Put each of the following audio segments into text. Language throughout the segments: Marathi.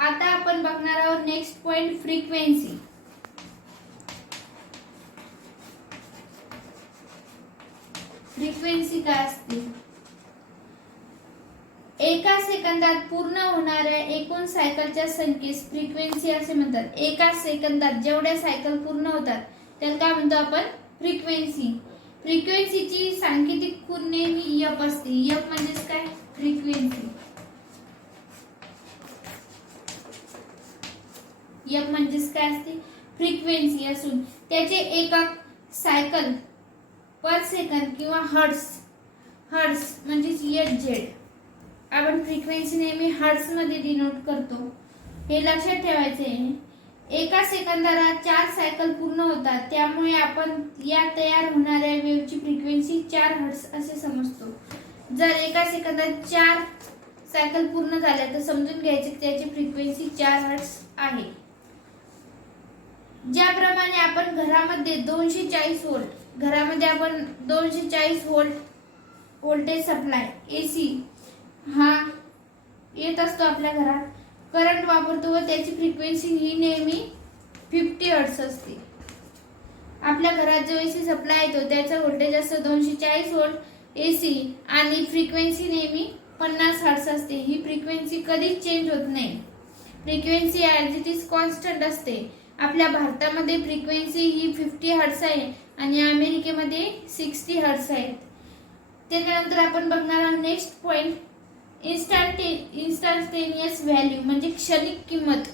आता आपण बघणार आहोत नेक्स्ट पॉइंट, फ्रिक्वेन्सी. फ्रिक्वेन्सी काय असते? एका सेकंदात पूर्ण होणाऱ्या एकूण सायकलच्या संख्येस फ्रिक्वेन्सी असे म्हणतात. एका सेकंदात जेवढ्या सायकल पूर्ण होतात त्याला काय म्हणतो आपण? फ्रिक्वेन्सी. फ्रिक्वेन्सीची सांकेतिक खूण नेहमी एफ असते. एफ म्हणजेच काय? फ्रिक्वेन्सी. एफ म्हणजेच काय असते? फ्रिक्वेन्सी असून त्याचे एकक सायकल पर सेकंद किंवा हर्ट्ज. हर्ट्ज म्हणजेच एच. आपण फ्रिक्वेन्सी नेहमी हर्ट्ज मध्ये डिनोट करतो, हे लक्षात ठेवायचे. एका सेकंदाला 4 सायकल पूर्ण होतात, त्यामुळे आपण या तयार होणाऱ्या वेव्हची फ्रिक्वेन्सी 4 हर्ट्ज असे समजतो. जर एका सेकंदात 4 सायकल पूर्ण झाल्या तर समजून घ्यायचे की त्याची फ्रिक्वेन्सी 4 हर्ट्ज आहे. ज्याप्रमाणे आपण घरामध्ये 240 व्होल्ट, घरामध्ये आपण 240 व्होल्ट व्होल्टेज सप्लाय एसी हा येत असतो आपल्या घरात, करंट वापरतो व त्याची फ्रिक्वेन्सी ही नेहमी 50 हर्ट्ज असते. आपल्या घरात जो एसी सप्लाय येतो त्याचा व्होल्टेज असतो 240 व्होल्ट एसी आणि फ्रिक्वेन्सी नेहमी 50 हर्ट्ज असते. ही फ्रिक्वेन्सी कधीच चेंज होत नाही. Frequency as it is constant असते. आपल्या भारतामध्ये फ्रिक्वेन्सी ही 50 हर्ट्ज आहे आणि अमेरिकेमध्ये 60 हर्ट्ज आहेत. त्यानंतर आपण बघणार आहोत नेक्स्ट पॉइंट, इन्स्टंटेनियस व्हॅल्यू म्हणजे क्षणिक किंमत.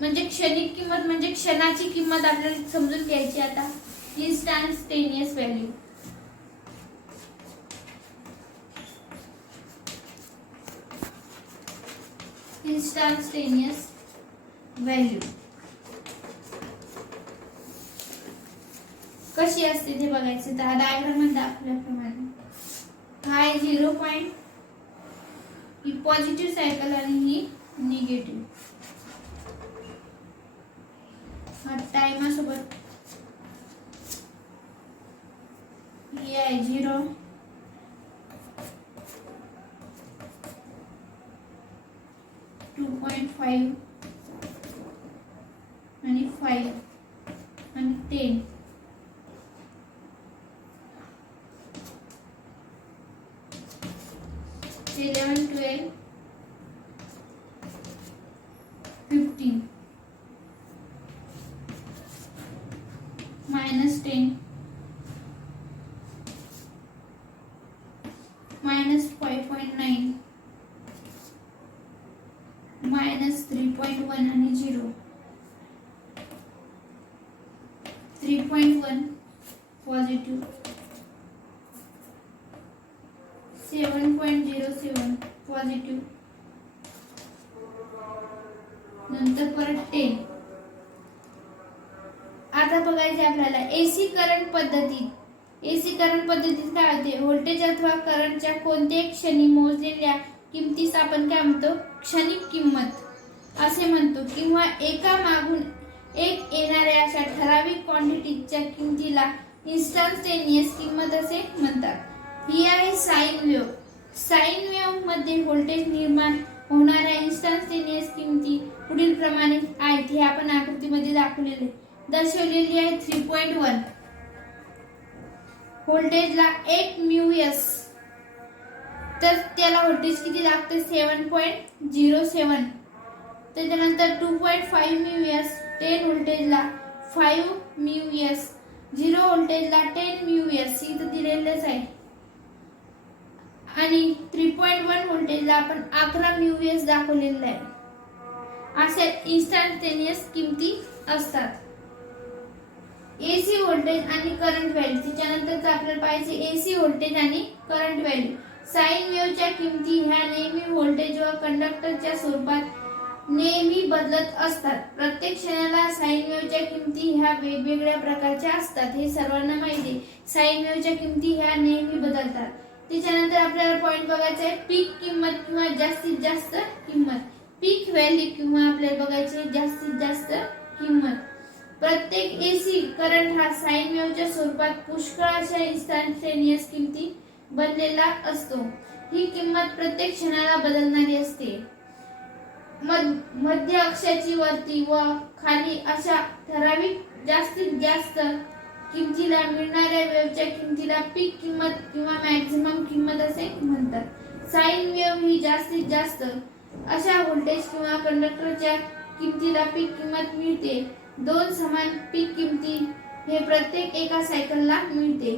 म्हणजे क्षणिक किंमत म्हणजे क्षणाची किंमत आपल्याला समजून घ्यायची. आता इन्स्टंटेनियस व्हॅल्यू. इन्स्टंटेनियस व्हॅल्यू कशी असते ते बघायचे. तर डायग्राम मध्ये दाखवल्याप्रमाणे हा 0 पॉइंट, ही पॉझिटिव्ह सायकल आणि ही निगेटिव्ह. हा टाइमासोबत ही आहे 0, 2.5 आणि 5 आणि 10. -11, 12, 15, -10, -5.9, -3.1 आणि 0, 3.1 पॉझिटिव्ह, 7.07 पॉझिटिव्ह, नंतर परत 10. आता बघायचे आपल्याला एसी करंट पद्धतीत. एसी करंट पद्धतीत काय होते? व्होल्टेज अथवा करंटच्या कोणत्याही क्षणी मोजलेल्या किमतीस आपण काय म्हणतो? क्षणिक किंमत असे म्हणतो, किंवा एका मागून एक येणाऱ्या अशा ठराविक क्वांटिटीच्या किमतीला इन्स्टंटेनियस किंमत असे म्हणतात. ही आहे साइन वेव्ह. साइन वेव्ह मध्ये व्होल्टेज निर्माण होणाऱ्या इन्स्टंटेनियस किमती पुढील प्रमाणे आहेत. हे आपण आकृतीमध्ये दर्शवलेली आहे. 3.1 व्होल्टेजला 1 म्यू एस, तर त्याला व्होल्टेज किती लागते? 7.07. त्याच्यानंतर 2.5 म्यू एस 10 व्होल्टेजला 5 म्यू एस, 0 व्होल्टेजला 10 म्यू एस इथं दिलेलंच आहे. आणि 3.1 व्होल्टेजला आपण 11 म्यू एस दाखवलेलं आहे. असे इन्स्टंटेनियस किमती असतात. एसी व्होल्टेज आणि करंट व्हॅल्यू. त्याच्यानंतर आपल्याला पाहिजे एसी व्होल्टेज आणि करंट व्हॅल्यू. साइन वेव्हच्या किमती ह्या नेहमी व्होल्टेज व कंडक्टरच्या स्वरूपात नेहमी बदलत असतात. प्रत्येक क्षणाला साइन वेव्हच्या किमती ह्या वेगवेगळ्या प्रकारच्या असतात, हे सर्वांना माहिती आहे. साइन वेव्हच्या किमती ह्या नेहमी बदलतात. त्याच्यानंतर आपल्याला पॉइंट बघायचा आहे पीक किंमत किंवा जास्तीत जास्त किंमत. पीक व्हॅल्यू किंवा आपल्याला बघायचे जास्तीत जास्त किंमत. प्रत्येक एसी करंट हा साइन वेव्हच्या स्वरूपात पुष्कळ अशा इन्स्टंटेनियस किमती बनलेला असतो. ही किंमत प्रत्येक क्षणाला बदलणारी असते. मध्य अक्षाची वरती व खाली अशा ठराविक जास्तीत जास्त किमतीला मिळणाऱ्या वेव्हच्या किमतीला पीक किंमत किंवा मॅक्झिमम किंमत असे म्हणतात. साइन वेव्ह ही जास्तीत जास्त अशा व्होल्टेज किंवा कंडक्टरच्या किमतीला पीक किंमत मिळते. दोन समान पीक किमती हे प्रत्येक एका सायकलला मिळते.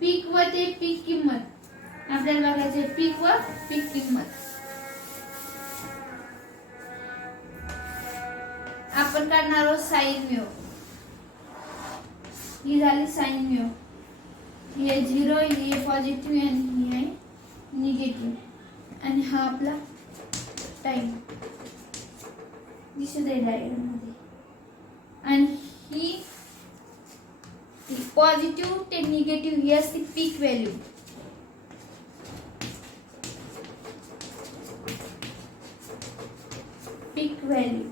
पीक व ते पीक किंमत आपल्याला बघायचे. पीक व पीक किंमत आपण काढणार आहोत साइन वेव्ह. ही झाली साइन वेव्ह. हे 0 हे पॉझिटिव्ह आणि ही आहे निगेटिव्ह आणि हा आपला टाइम दिसत आहे डायग्राम मध्ये. आणि ही पॉझिटिव्ह ते निगेटिव्ह ही असते पीक व्हॅल्यू. पीक व्हॅल्यू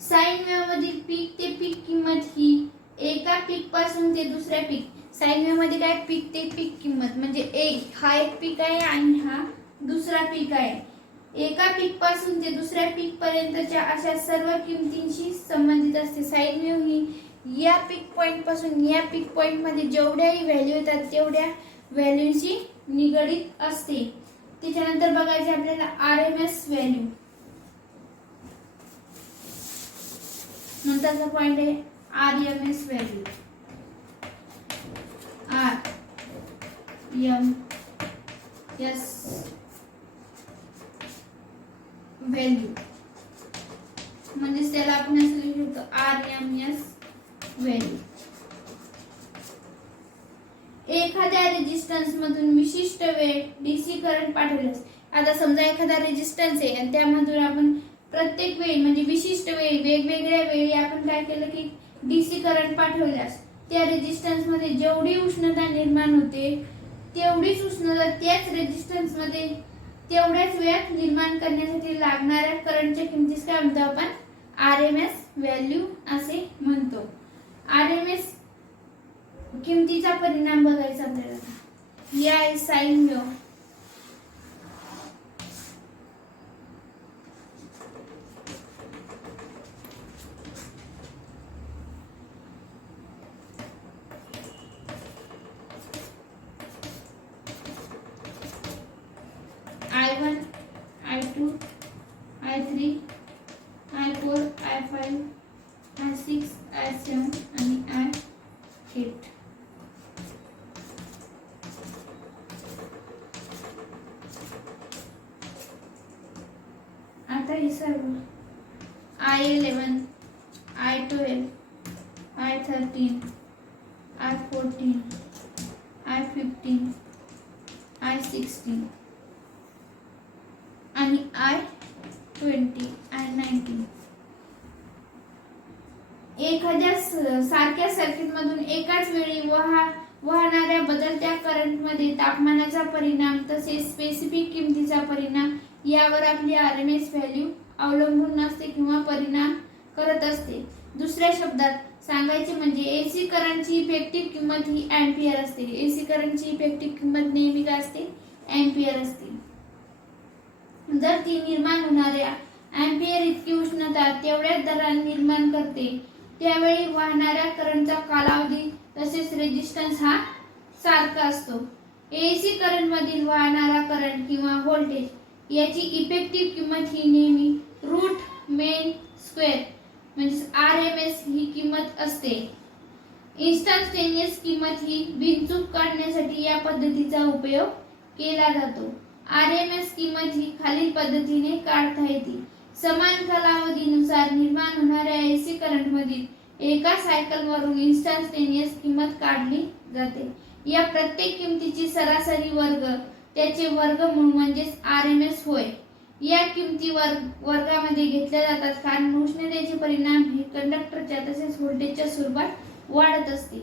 साइन वेव्ह मधील पीक ते पीक किंमत ही एका पीक पासून ते दुसऱ्या पीक. साइन वेव्ह मध्ये काय पीक ते पीक किंमत म्हणजे हा एक पीक आहे आणि हा दुसरा पीक आहे. एका पीक पासून ते दुसऱ्या पीक पर्यंतच्या अशा सर्व किमतींशी संबंधित असते. साइन वेव्ह ही या पीक पॉइंट पासून या पीक पॉइंट मध्ये जेवढ्याही व्हॅल्यू येतात तेवढ्या व्हॅल्यूशी निगडित असते. त्याच्यानंतर बघायचे आपल्याला आरएमएस व्हॅल्यू. नंतरचा पॉइंट आहे RMS value. R M S value म्हणजे त्याला आपण असं लिहू शकतो आरएमएस व्हॅल्यू. एखाद्या रेजिस्टन्स मधून विशिष्ट वेळ डीसी करंट पाठवल्यास. आता समजा एखादा रेजिस्टन्स आहे आणि त्यामधून आपण प्रत्येक वेळी म्हणजे विशिष्ट वेळी वेगवेगळ्या वेळी आपण काय केलं की डीसी करंट पाठवल्यास त्या रेजिस्टन्स मध्ये जेवढी उष्णता निर्माण होते तेवढीच उष्णता त्याच रेजिस्टन्स मध्ये तेवढ्याच वेळात निर्माण करण्यासाठी लागणाऱ्या करंटच्या किमतीस काय म्हणतो आपण आरएमएस व्हॅल्यू असे म्हणतो. आरएमएस किमतीचा परिणाम बघायचा आपल्याला. या आहे sine wave. I1, I2, I3, I4, I5, I6, I7 आणि I8. आता हे सर्व I11, I12, I13, I14, I15, I16 आणि I20, I19. एखाद्या सारख्या सर्किट मधून एकाच वेळी वाहणाऱ्या बदलत्या करंट मध्ये तापमानाचा परिणाम तसेच स्पेसिफिक किमतीचा परिणाम यावर आपली आरएमएस व्हॅल्यू अवलंबून नसते किंवा परिणाम करत असते. दुसऱ्या शब्दात सांगायचे म्हणजे एसी करंटची इफेक्टिव्ह किंमत ही एम्पियर असते. एसी करंटची इफेक्टिव्ह किंमत नेहमी काय असते एम्पियर असते. जर ती निर्माण होणाऱ्या एम्पियर इतकी उष्णता तेवढ्याच दराने निर्माण करते त्यावेळी वाहणाऱ्या करंटचा कालावधी तसेच रेजिस्टन्स हा सारखा असतो. एसी करंट मधील वाहणारा करंट किंवा व्होल्टेज याची इफेक्टिव्ह किंमत ही नेहमी रूट मेन स्क्वेअर म्हणजे आरएमएस ही किंमत असते. इन्स्टंटेनियस किंमत ही बिनचूक काढण्यासाठी या पद्धतीचा उपयोग केला जातो. आरएमएस किंमत ही खालील पद्धतीने काढता येते. समान कालावधीनुसार निर्माण होणाऱ्या एसी करंट मधील एका सायकल वरून इन्स्टंटेनियस किंमत काढली जाते. या प्रत्येक किमतीची सरासरी वर्ग त्याचे वर्गमूळ म्हणजेच आरएमएस होय. या किमती वर्गामध्ये घेतल्या जातात कारण उष्णतेचे परिणाम हे कंडक्टरच्या तसेच व्होल्टेजच्या स्वरूपात वाढत असते.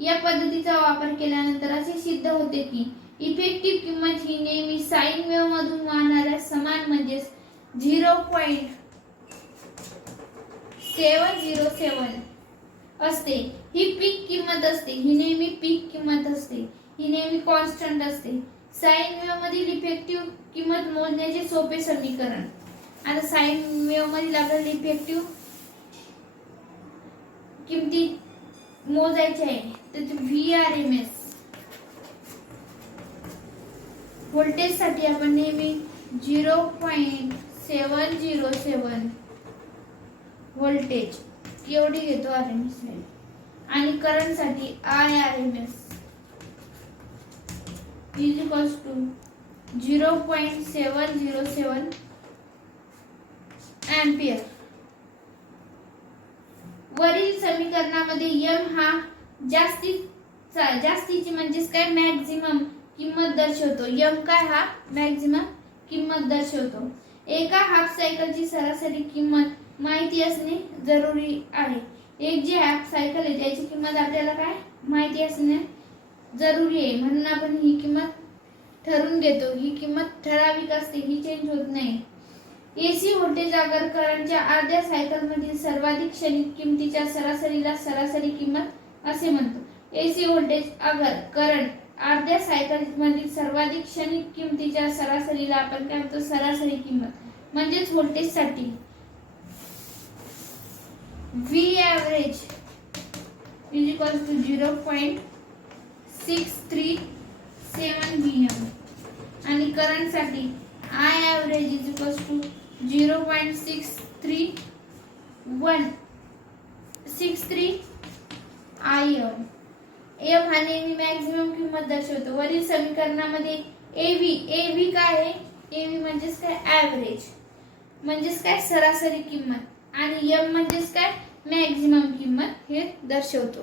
या पद्धतीचा वापर केल्यानंतर असे सिद्ध होते की इफेक्टिव्ह किंमत ही नेहमी साइन वेव्ह मधून वाहणाऱ्या समान म्हणजेच 0.707 असते. ही पीक किंमत असते. ही नेहमी पीक किंमत असते. ही नेहमी कॉन्स्टंट असते. साइन वेव्ह मधील इफेक्टिव्ह किंमत मोजण्याचे सोपे समीकरण आता साइन वेव्ह मधील आपल्याला इफेक्टिव्ह किमती मोजायची आहे. तर VRMS व्होल्टेज साठी आपण नेहमी 0.707 व्होल्टेज एवढी घेतो RMS व्हॅल्यू. आणि करंट साठी IRMS is equals to 0.707 ampere. वरील समीकरणामध्ये m हा जास्तीची म्हणजेच काय मॅक्झिमम किंमत दर्शवतो. m काय हा मॅक्झिमम किंमत दर्शवतो. एका हाफ सायकलची सरासरी किंमत माहिती असणे जरुरी आहे. एक जी हाफ सायकल आहे त्याची किंमत आपल्याला काय माहिती असणे जरुरी आहे, म्हणून आपण ही किंमत ठरवून घेतो. ही किंमत ठराविक असते, ही चेंज होत नाही. AC व्होल्टेज अगर करंटच्या अर्ध्या सायकल मधील सर्वाधिक क्षणिक किमतीच्या सरासरीला सरासरी किंमत असे म्हणतो. AC व्होल्टेज अगर करंट अर्ध्या सायकल मधील सर्वाधिक क्षणिक किमतीच्या सरासरीला आपण काय म्हणतो सरासरी किंमत. म्हणजेच व्होल्टेज साठी V average is equal to 0.637 Vm आणि करंट साठी I average is equal to 0.63 IM. m हा नेहमी मॅक्झिमम किंमत दर्शवतो. वरील समीकरणामध्ये AV काय आहे? AV म्हणजेच काय ॲव्हरेज म्हणजेच काय सरासरी किंमत आणि m म्हणजेच काय मॅक्झिमम किंमत हे दर्शवतो.